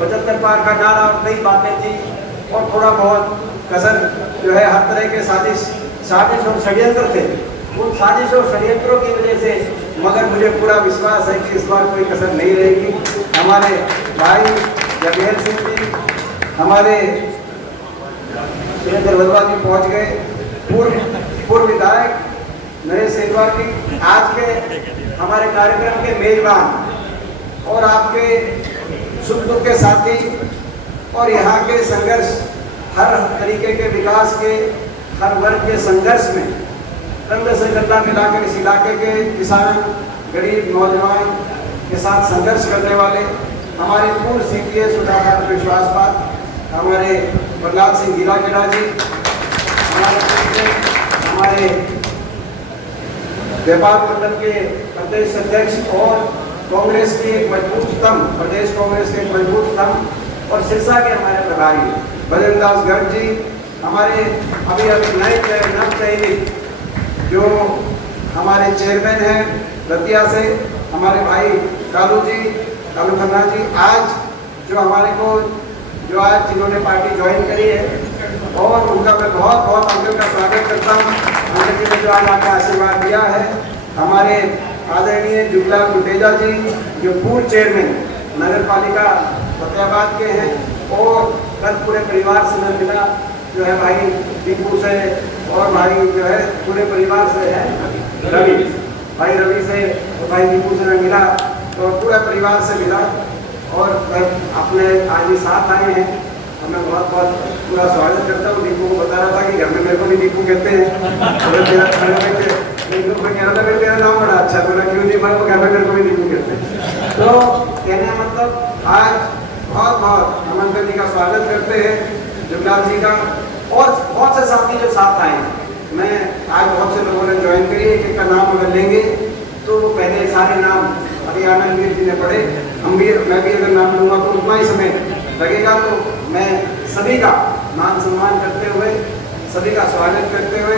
75 पार का नारा और कई बातें थी और थोड़ा बहुत कसर जो है हर तरह के साजिश और षड्यंत्र थे। उन साजिश और षड्यंत्रों की वजह से, मगर मुझे पूरा विश्वास है कि इस बार कोई कसर नहीं रहेगी। हमारे भाई जगेल सिंह जी, हमारे सुरेंद्र वधवा जी पहुँच गए, पूर्व विधायक नरेश सेठवार जी आज के हमारे कार्यक्रम के मेजबान और आपके सुख दुख के साथी और यहाँ के संघर्ष, हर तरीके के विकास के, हर वर्ग के संघर्ष में कंधे से कंधा मिलाकर इस इलाके के किसान, गरीब, नौजवान के साथ संघर्ष करने वाले हमारे पूर्व CPS सुधाकर विश्वासपात हमारे प्रहलाद सिंह गिराखेड़ा जी, हमारे व्यापार मंडल के प्रदेश अध्यक्ष और कांग्रेस के एक मजबूत स्तंभ, प्रदेश कांग्रेस के एक मजबूत स्तंभ और सिरसा के हमारे प्रभारी भजन दास गर्ग जी, हमारे अभी नव चयनित जो हमारे चेयरमैन हैं रतिया से, हमारे भाई कालू खन्ना जी, आज जो हमारे को जो आज जिन्होंने पार्टी ज्वाइन करी है और उनका मैं बहुत बहुत अंकल का स्वागत करता हूँ। अंकल जी ने जो आज आपका आशीर्वाद दिया है। हमारे आदरणीय जुगलाल गुटेजा जी जो पूर्व चेयरमैन नगर पालिका फतेहाबाद के हैं और कल पूरे परिवार से मैं मिला, जो है भाई दीपू से और भाई जो है पूरे परिवार से है भाई रवि से और भाई दीपू से मैं मिला तो पूरा परिवार से मिला और अपने आज साथ आए हैं। मैं बहुत बहुत पूरा स्वागत करता हूँ। दीपू को बता रहा था कि घर में मेरे को भी दीपू कहते हैं, तेरा नाम बड़ा अच्छा, बोला क्यों नहीं, मैं घर में मेरे को भी दीपू कहते हैं। तो कहने का मतलब आज बहुत बहुत हेमंत जी का स्वागत करते हैं, जुगलाल जी का और बहुत से साथी जो साथ आए हैं। मैं आज बहुत से लोगों ने ज्वाइन करी, एक का नाम अगर लेंगे तो पहले सारे नाम हरियाणा जी ने पढ़े, मैं भी अगर नाम लूँगा तो उतना ही समय लगेगा। तो मैं सभी का मान सम्मान करते हुए, सभी का स्वागत करते हुए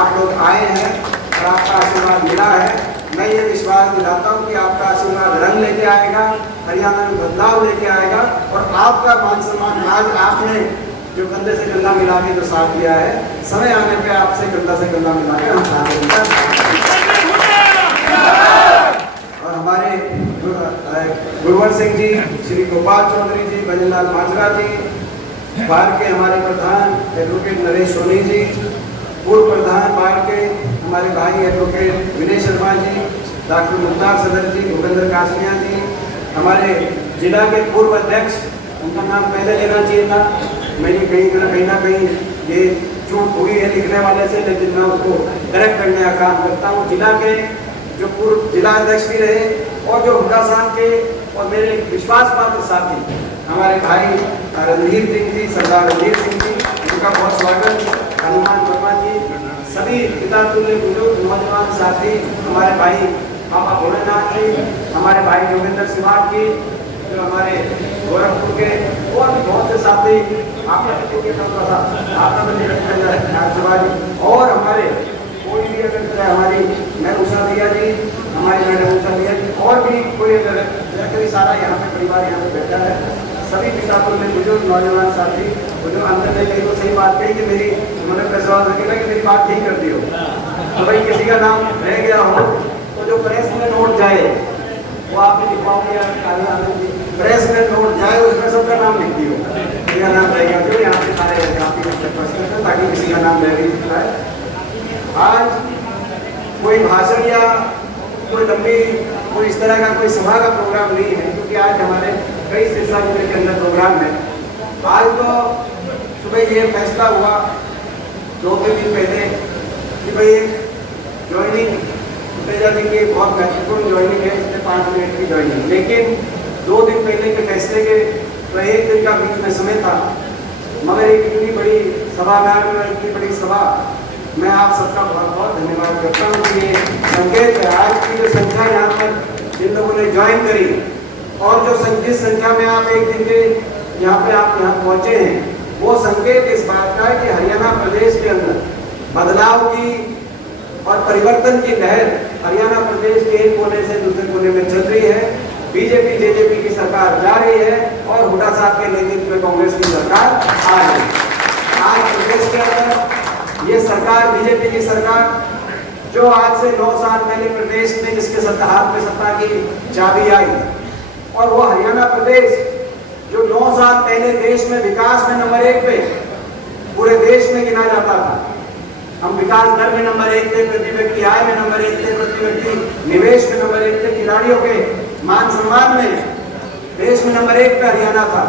आप लोग आए हैं और आपका आशीर्वाद मिला है। मैं ये विश्वास दिलाता हूँ कि आपका आशीर्वाद रंग लेके आएगा, हरियाणा में बदलाव लेके आएगा और आपका मान सम्मान आज आपने जो कंधे से कंधा मिला के जो साथ दिया है, समय आने पे आपसे कंधा से कंधा मिला के हम साथ देंगे। और हमारे गुरवर सिंह जी, श्री गोपाल चौधरी जी, भजनलाल माजरा जी, बार के हमारे प्रधान एडवोकेट नरेश सोनी जी, पूर्व प्रधान बार के हमारे भाई एडवोकेट विनय शर्मा जी, डॉक्टर मुख्तार सदर जी, भूपेंद्र कासनिया जी, हमारे जिला के पूर्व अध्यक्ष, उनका नाम पहले लेना चाहिए था, मेरी कहीं ना कहीं ये चूक हुई है लिखने वाले से, लेकिन मैं उसको करेक्ट करने का काम करता हूँ। जिला के जो पूर्व जिला अध्यक्ष भी रहे और जो हुडा साहब के और मेरे विश्वास पात्र साथी हमारे भाई रणधीर सिंह जी, सरदार रणधीर सिंह जी, उनका बहुत स्वागत, हनुमान वर्मा जी, सभी पिता तुल्य बुजुर्ग नौजवान साथी, हमारे भाई पापा भोलेनाथ जी, हमारे भाई योगेंद्र सिवाग जी, जो हमारे गोरखपुर के और भी बहुत से साथी, और हमारे कोई भी अगर हमारी मैं उषा दिया जी, हमारी मैडम उषा दिया जी, और भी कोई अगर सारा यहाँ पे परिवार यहाँ पे बैठा है, सभी पिता तुल्य बुजुर्ग नौजवान साथी, जो अंदर ने कही तो सही बात कही कि मेरी मतलब सवाल रखेगा कि मेरी बात ठीक कर दी हो, तो भाई किसी का नाम रह गया हो तो जो प्रेस में नोट जाए वो आपने लिखवाओगे, प्रेस में नोट जाए उसमें सबका नाम लिख दियो, मेरा नाम रह गया तो यहाँ पे सारे ताकि किसी का नाम रह नहीं सकता है। आज कोई भाषण या कोई लंबी कोई इस तरह का कोई सभा का प्रोग्राम नहीं है, क्योंकि आज हमारे कई सिरसा जिले के अंदर प्रोग्राम है। आज तो सुबह ये फैसला हुआ 2-3 दिन पहले कि भाई ज्वाइनिंग गुटेजा जी की बहुत महत्वपूर्ण ज्वाइनिंग है, इसमें 5 मिनट की ज्वाइनिंग, लेकिन 2 दिन पहले के फैसले के तो 1 दिन का बीच में समय था, मगर एक इतनी बड़ी सभा में इतनी बड़ी सभा मैं आप सबका बहुत बहुत धन्यवाद करता हूँ कि ये संकेत है। आज की जो संख्या यहाँ पर जिन लोगों ने ज्वाइन करी और जो जिस संख्या में आप एक दिन के यहाँ पे आप यहाँ पहुँचे हैं, वो संकेत इस बात का है कि हरियाणा प्रदेश के अंदर बदलाव की और परिवर्तन की लहर हरियाणा प्रदेश के एक कोने से दूसरे कोने में चल रही है। बीजेपी जेजेपी की सरकार जा रही है और हुडा सरकार आ गई। आज प्रदेश के अंदर ये सरकार, बीजेपी की सरकार, जो आज से 9 साल पहले प्रदेश में जिसके हाथ में सत्ता की चाबी आई, और वो हरियाणा प्रदेश जो 9 साल पहले देश में विकास में नंबर 1 पे पूरे देश में गिना जाता था। हम विकास दर में नंबर 1 थे, प्रति व्यक्ति आय में नंबर 1 थे, प्रति व्यक्ति निवेश में नंबर 1 थे, खिलाड़ियों के मान सम्मान में देश में नंबर 1 पे हरियाणा था,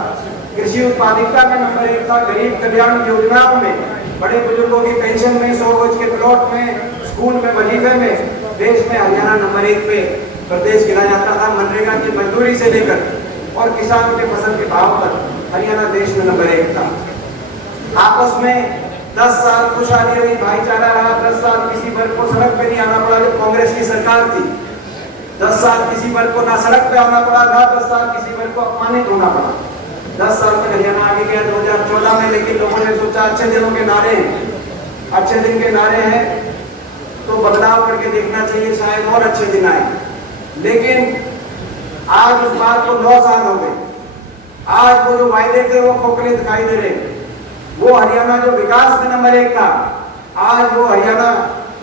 कृषि उत्पादकता में नंबर 1 था, गरीब कल्याण योजनाओं में, बड़े बुजुर्गों की पेंशन में, 100 गज के प्लॉट में, स्कूल में, वजीफे में देश में हरियाणा नंबर 1 पे प्रदेश गिना जाता था। मनरेगा की मजदूरी से लेकर और किसानों के फसल के भाव पर हरियाणा देश में नंबर 1 था। आपस में 10 साल खुशहाली रही, भाईचारा रहा, 10 साल किसी वर्ग को सड़क पे नहीं आना पड़ा जब कांग्रेस की सरकार थी। 10 साल किसी वर्ग को ना सड़क पे आना पड़ा, ना 10 साल किसी वर्ग को अपमानित होना पड़ा। 10 साल तक हरियाणा आगे गया 2014 में, लेकिन लोगों ने सोचा अच्छे दिनों के नारे, अच्छे दिन के नारे हैं तो बदलाव करके देखना चाहिए, शायद और अच्छे दिन आए। लेकिन आज उस बात को 9 साल हो गए। आज वो जो वायदे थे वो खोखले दिखाई दे रहे। वो हरियाणा जो विकास में नंबर 1 था, आज वो हरियाणा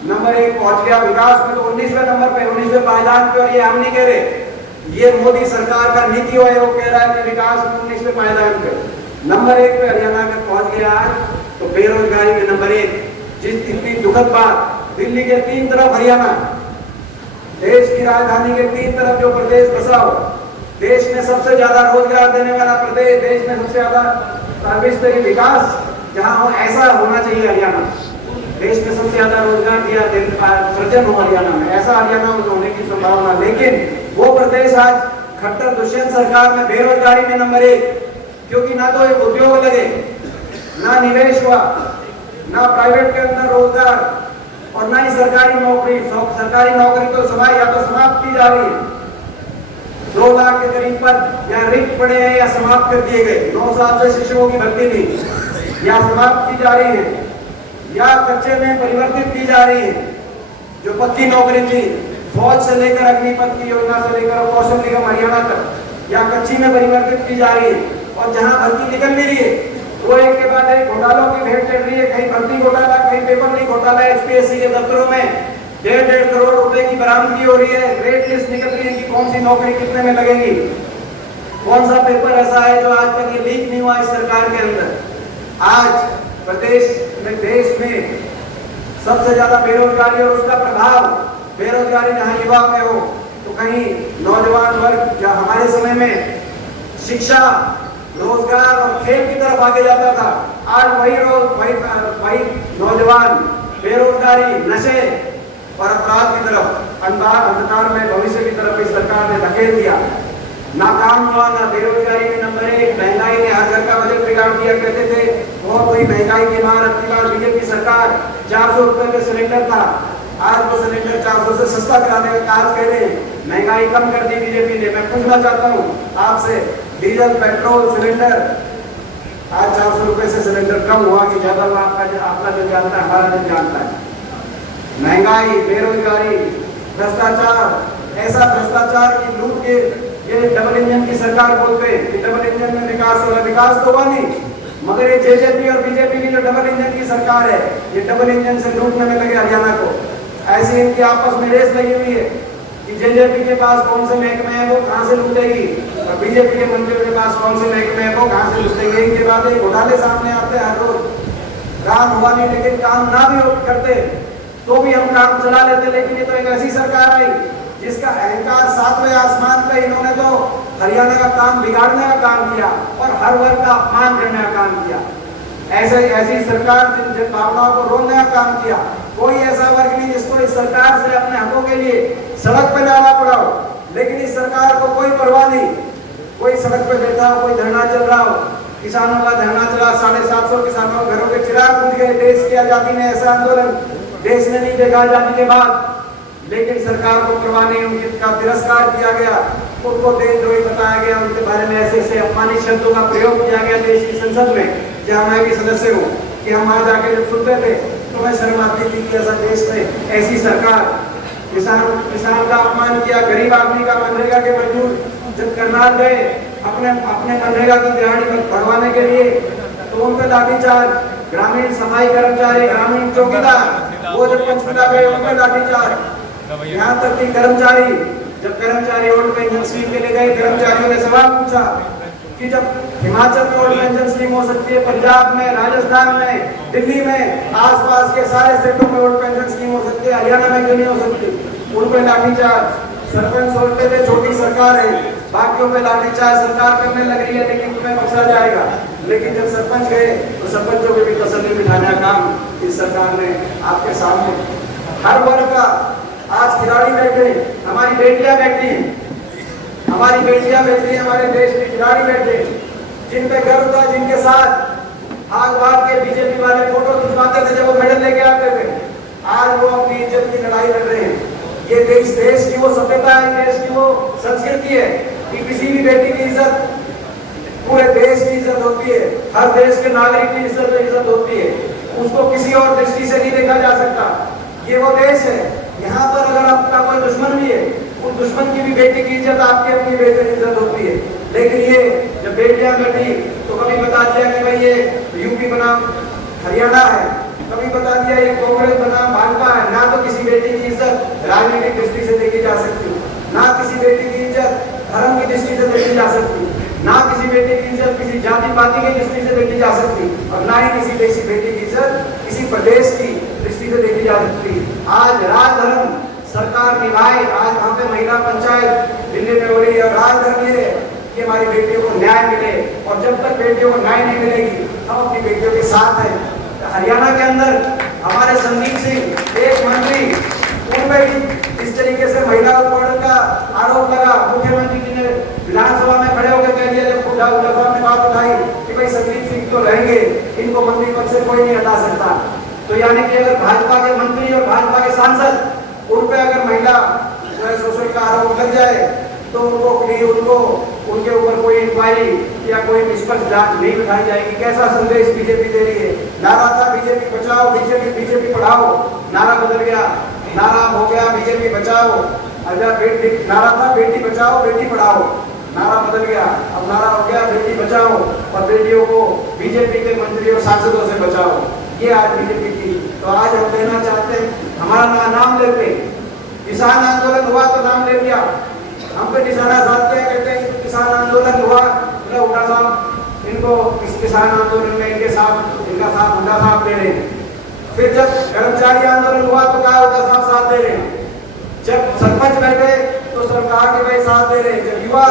नंबर 1 पहुंच गया विकास में, तो 19वें नंबर पे, 19वें पायदान पे। और ये हम नहीं कह रहे, ये मोदी सरकार का नीति आयोग कह रहा है कि विकास में 19वें पायदान पे नंबर 1 पे हरियाणा में पहुंच गया आज। तो बेरोजगारी में नंबर 1, जिस इतनी दुखद बात, दिल्ली के 3 तरफ हरियाणा, देश की राजधानी के 3 तरफ जो प्रदेश बसा हो, देश में सबसे ज्यादा रोजगार देने वाला प्रदेश, देश में सबसे ज्यादा सर्वस्तरीय विकास जहां हो, ऐसा होना चाहिए हरियाणा। देश में सबसे ज्यादा रोजगार दिया सृजन हो हरियाणा में, ऐसा हरियाणा होने की संभावना। लेकिन वो प्रदेश आज खट्टर दुष्यंत सरकार में बेरोजगारी में नंबर 1, क्योंकि ना तो एक उद्योग लगे, ना निवेश हुआ, ना प्राइवेट के अंदर रोजगार, और ना ही सरकारी नौकरी। सरकारी नौकरी तो या तो समाप्त की जा रही है, 2 लाख के करीब पद या रिक्त पड़े हैं या समाप्त कर दिए गए। 9 साल से शिक्षकों की भर्ती नहीं, या समाप्त की जा रही है या कच्चे में परिवर्तित की जा रही है। जो पक्की नौकरी थी, फौज से लेकर अग्निपथ की योजना से लेकर कौशल निगम हरियाणा तक, या कच्ची में परिवर्तित की जा रही है। और जहां भर्ती निकल भी रही है, वो एक के बाद एक घोटालों की भेंट चढ़ रही है। कहीं भर्ती घोटाला, कहीं पेपर लीक घोटाला, एचपीएससी के दफ्तरों में 1.5 करोड़ रुपए की बरामदगी हो रही है। रेट लिस्ट निकल रही है कि कौन सी नौकरी कितने में लगेगी, कौन सा पेपर ऐसा है जो आज तक ये लीक नहीं हुआ इस सरकार के अंदर। आज प्रदेश में, देश में सबसे ज्यादा बेरोजगारी और उसका प्रभाव, बेरोजगारी जहां युवा में हो तो कहीं नौजवान वर्ग, या हमारे समय में शिक्षा, रोजगार और खेल की तरफ आगे जाता था, आज वही नौजवान बेरोजगारी, नशे और अपराध की तरफ, अंधकार में भविष्य की तरफ इस सरकार ने धकेल दिया। ना काम हुआ, ना बेरोजगारी में नंबर 1, महंगाई ने हर घर का बजट बिगाड़ दिया। कहते थे बहुत हुई महंगाई की मार, अब की बार बीजेपी सरकार 400 रुपए का सिलेंडर था, आज वो सिलेंडर 400 से सस्ता कराने का कार्य कह रहे हैं। महंगाई कम कर दी बीजेपी ने। मैं पूछना चाहता हूँ आपसे, डीजल पेट्रोल सिलेंडर आज 400 रुपए से सिलेंडर कम हुआ कि ज्यादा? आपका जो जानता है, हमारा जो जानता है। महंगाई, बेरोजगारी, भ्रष्टाचार, ऐसा भ्रष्टाचार की लूट के ये डबल इंजन की सरकार बोलते हैं कि डबल इंजन में विकास हो रहा है। विकास तो हुआ नहीं, मगर ये जेजेपी और बीजेपी की जो डबल इंजन की सरकार है, ये डबल इंजन से लूटने में लगे हरियाणा को। ऐसी इनकी आपस में रेस लगी हुई है कि जेजेपी के पास कौन से महकमे है वो कहां से लूटेगी, और बीजेपी के मंत्रियों के पास कौन से महकमे है वो कहां से लूटेंगे। इनके बाद एक घोटाले सामने आते हैं हर रोज। काम हुआ नहीं, लेकिन काम ना भी करते तो भी हम काम चला लेते। लेकिन ये तो एक ऐसी सरकार आई जिसका अहंकार 7वें आसमान पे, इन्होंने तो हरियाणा का काम बिगाड़ने का काम किया और हर वर्ग का अपमान करने का काम किया। ऐसी सरकार जिन भावनाओं को रोकने का काम किया। कोई ऐसा वर्ग नहीं जिसको इस सरकार से अपने हकों के लिए सड़क पे जाना पड़ा हो, लेकिन इस सरकार को कोई परवाह नहीं। कोई सड़क पे बैठा हो, कोई धरना चल रहा हो, किसानों का धरना चला, 750 किसानों के घरों के चिराग बुझ गए। देश की आजादी में ऐसा आंदोलन देश ने नहीं देखा आजादी के बाद, लेकिन सरकार को परवाह नहीं, उनका तिरस्कार किया गया, उनको देशद्रोही बताया गया, उनके बारे में ऐसे ऐसे अपमानित शब्दों का प्रयोग किया गया देश की संसद में, जहां मैं भी सदस्य हूँ, कि हम वहां जाके जब सुनते थे तो मैं शर्म आती थी कि ऐसा देश में ऐसी सरकार। किसान का अपमान किया, गरीब आदमी का, मनरेगा के मजदूर जब करनाल गए अपने मनरेगा की दिहाड़ी बढ़वाने के लिए, तो उन पे लाठीचार्ज, ग्रामीण सफाई कर्मचारी, ग्रामीण चौकीदार वो जब पंचकूला गए उन पे लाठीचार्ज। यहाँ तक कि कर्मचारी, जब कर्मचारी ओल्ड पेंशन स्कीम के लिए गए, कर्मचारियों ने सवाल पूछा कि जब हिमाचल में ओल्ड पेंशन स्कीम हो सकती है, पंजाब में, राजस्थान में, दिल्ली में, आसपास के सारे स्टेटों में ओल्ड पेंशन स्कीम हो सकती है, हरियाणा में क्यों नहीं हो सकती? उन पे लाठीचार्ज। सरपंच सोचते थे छोटी सरकार है, बाकियों पे लाठीचार्ज सरकार करने लग रही है, लेकिन तुम्हें बख्शा जाएगा। लेकिन जब सरपंच गए तो सरपंचों को भी तसल्ली बिठाने का काम इस सरकार ने आपके सामने। हर वर्ग का आज खिलाड़ी बैठे, हमारी बेटियां बैठी हैं, हमारी बेटियां बैठी हैं, हमारे देश के खिलाड़ी बैठे, जिन पे गर्व था, जिनके साथ भाग भाग के बीजेपी वाले फोटो खिंचवाते थे जब वो मेडल लेके आते थे। आज वो अपनी इज्जत की लड़ाई लड़ रहे हैं। ये देश की वो सभ्यता है, देश की वो संस्कृति है कि किसी भी बेटी की इज्जत पूरे देश की इज्जत होती है, हर देश के नागरिक की इज्जत होती है, उसको किसी और दृष्टि से नहीं देखा जा सकता। ये वो देश है, यहाँ पर अगर आपका कोई दुश्मन भी है, उस दुश्मन की भी बेटी की इज्जत आपकी अपनी बेटी की इज्जत होती है। लेकिन ये जब बेटियां बैठी तो कभी बता दिया कि भाई ये यूपी बनाम हरियाणा है, कभी बता दिया ये कांग्रेस बनाम भाजपा है। ना तो किसी बेटी की इज्जत राजनीतिक दृष्टि से देखी जा सकती, ना किसी बेटी की इज्जत धर्म की दृष्टि से देखी जा सकती, ना किसी बेटे की इज्जत किसी जाति पाति की दृष्टि से देखी जा सकती, और ना ही किसी देशी बेटे की इज्जत किसी प्रदेश की दृष्टि से देखी जा सकती। आज राजधर्म सरकार निभाए, आज वहाँ पे महिला पंचायत दिल्ली में हो रही है, और राजधर्म ये कि हमारी बेटियों को न्याय मिले, और जब तक बेटियों को न्याय नहीं मिलेगी हम अपनी बेटियों के साथ हैं। हरियाणा के अंदर हमारे संदीप सिंह एक मंत्री, उनमें इस तरीके से महिला उत्पीड़न का आरोप लगा। मुख्यमंत्री जी ने विधानसभा में खड़े होकर कह दिया, जब हुड्डा साहब ने बात उठाई कि भाई संदीप सिंह तो रहेंगे, इनको मंत्री पद से कोई नहीं हटा सकता। तो यानी कि अगर भाजपा के मंत्री और भाजपा के सांसद उन पर अगर महिला शोषण का आरोप लग जाए तो उनको उनके ऊपर कोई इंक्वायरी या कोई निष्पक्ष जांच नहीं बिठाई जाएगी। कैसा संदेश बीजेपी दे रही है? नारा था बीजेपी बचाओ, बीजेपी पढ़ाओ, नारा बदल गया, नारा हो गया बीजेपी बचाओ। नारा था बेटी बचाओ बेटी पढ़ाओ, नारा बदल गया, अब नारा हो गया बेटी बचाओ और बेटियों को बीजेपी के मंत्री और सांसदों से बचाओ। ये आज बीजेपी की। तो आज हम कहना चाहते हैं, हमारा नाम लेते, किसान आंदोलन हुआ तो नाम ले लिया, हम पे निशाना साधते हैं, कहते हैं किसान आंदोलन हुआ, हुड्डा साहब इनको इस किसान आंदोलन में इनका साथ हुड्डा साहब दे रहे हैं। फिर जब कर्मचारी आंदोलन हुआ तो कहा हुड्डा साहब साथ दे रहे हैं। जब सरपंच बैठे तो सरकार के भाई साथ दे रहे हैं। जब युवा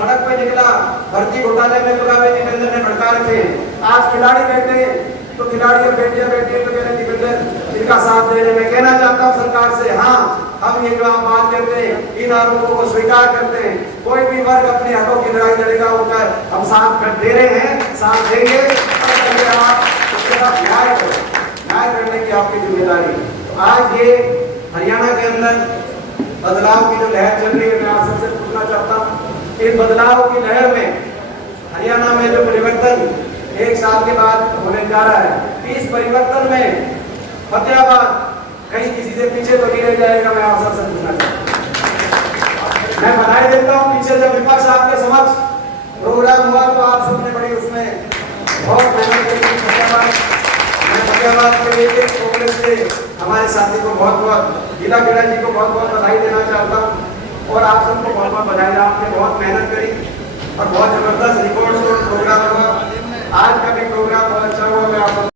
सड़क पे निकला भर्ती घोटाले में तो कहा दीपेंद्र ने भड़का रखे। आज खिलाड़ी बैठे तो खिलाड़ी और बेटियां बैठी है तो कह रहे दीपेंद्र इनका साथ दे रहे। मैं कहना चाहता हूँ सरकार से, हाँ हम ये जो आप बात करते हैं इन आरोपों को स्वीकार करते हैं। कोई भी वर्ग अपने हकों की लड़ाई लड़ेगा, उनका हम साथ दे रहे हैं, साथ देंगे। आप न्याय करने की आपकी जिम्मेदारी। तो आज ये हरियाणा के अंदर बदलाव की जो लहर चल रही है, मैं आप सबसे पूछना चाहता हूँ, इस बदलाव की लहर में हरियाणा में जो परिवर्तन 1 साल के बाद होने जा रहा है, इस परिवर्तन में फतेहाबाद कहीं किसी से पीछे तो नहीं रह जाएगा। मैं आप सबसे पूछना चाहता हूँ, मैं बधाई देता हूँ। पीछे जब विपक्ष आपके समक्ष प्रोग्राम हुआ तो आप सबने बड़ी उसमें बहुत मेहनत की। फतेहाबाद के लिए कांग्रेस के हमारे साथी को बहुत गीला खेड़ा जी को बहुत बधाई देना चाहता हूँ, और आप सबको बहुत बधाई। आपने बहुत मेहनत करी और बहुत जबरदस्त रिकॉर्ड प्रोग्राम हुआ। आज का